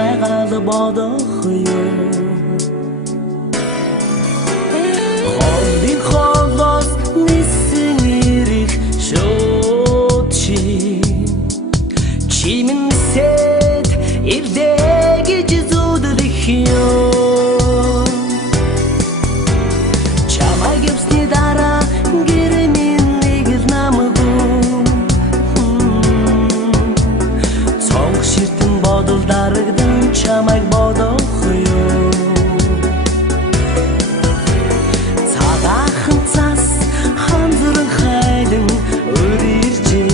чамайг аль бодох юу Холын холоос нисэн ирэх шууд чимэн сэт ирдэ гэж зүдэх юу Чамайг явсны дараа гэрмийн нэг л намгүй Цонх ширтэн бодол дарагдан чамайг бодох юу Цагаахан цас ханзран хайлан өриржээ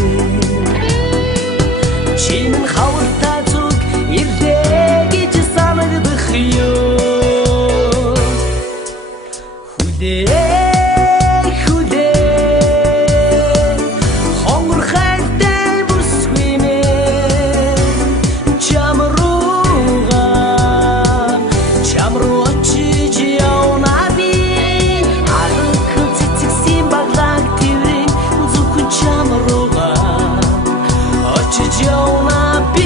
Чимэн хавартай зүг ирдэ гэж санагдах юу Хүдээ хонгор хайртай бүсгүй мэ чам руу очиж явна би Алхан цэцэгсэн баглаг тэрэн зөвхөн чам руугаа очиж явна би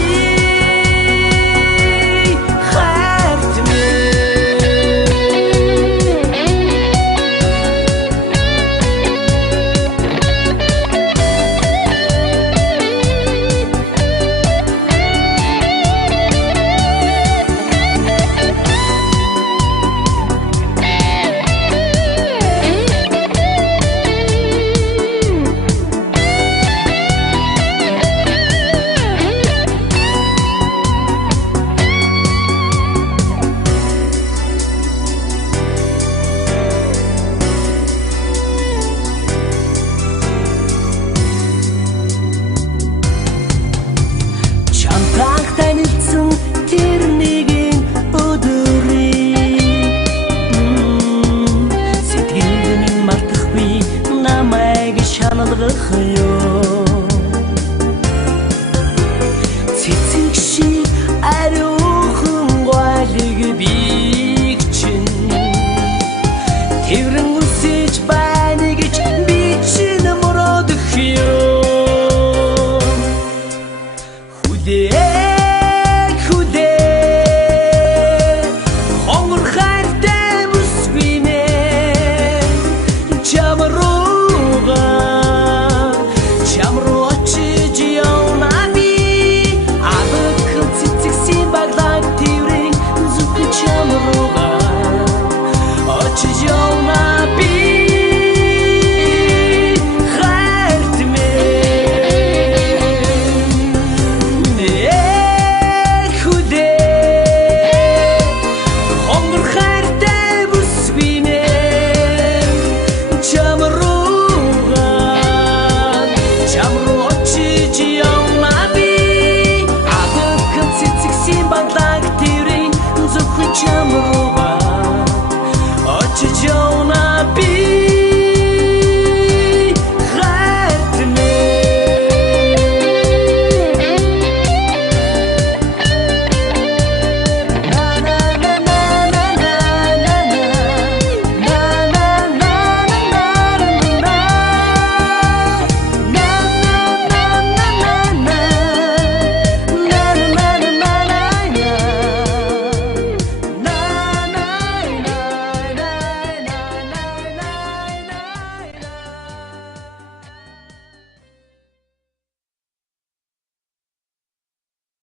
Цэцэг шиг ариухан гойлыг бийг чинь Тэрэн үсэж байна гэж би чинь мөрөдөх юу Хүдээ хонгор хайртай бүсгүй мэ чам руу очиж явна би Алхан цэцэгсэн баглаг тэрэн зөвхөн чам руугаа очиж явна би хайрт мэ Хүдээ хонгор хайртай бүсгүй мэ чам руу очиж явна би Алхан цэцэгсэн баглаг тэрэн зөвхөн чам руу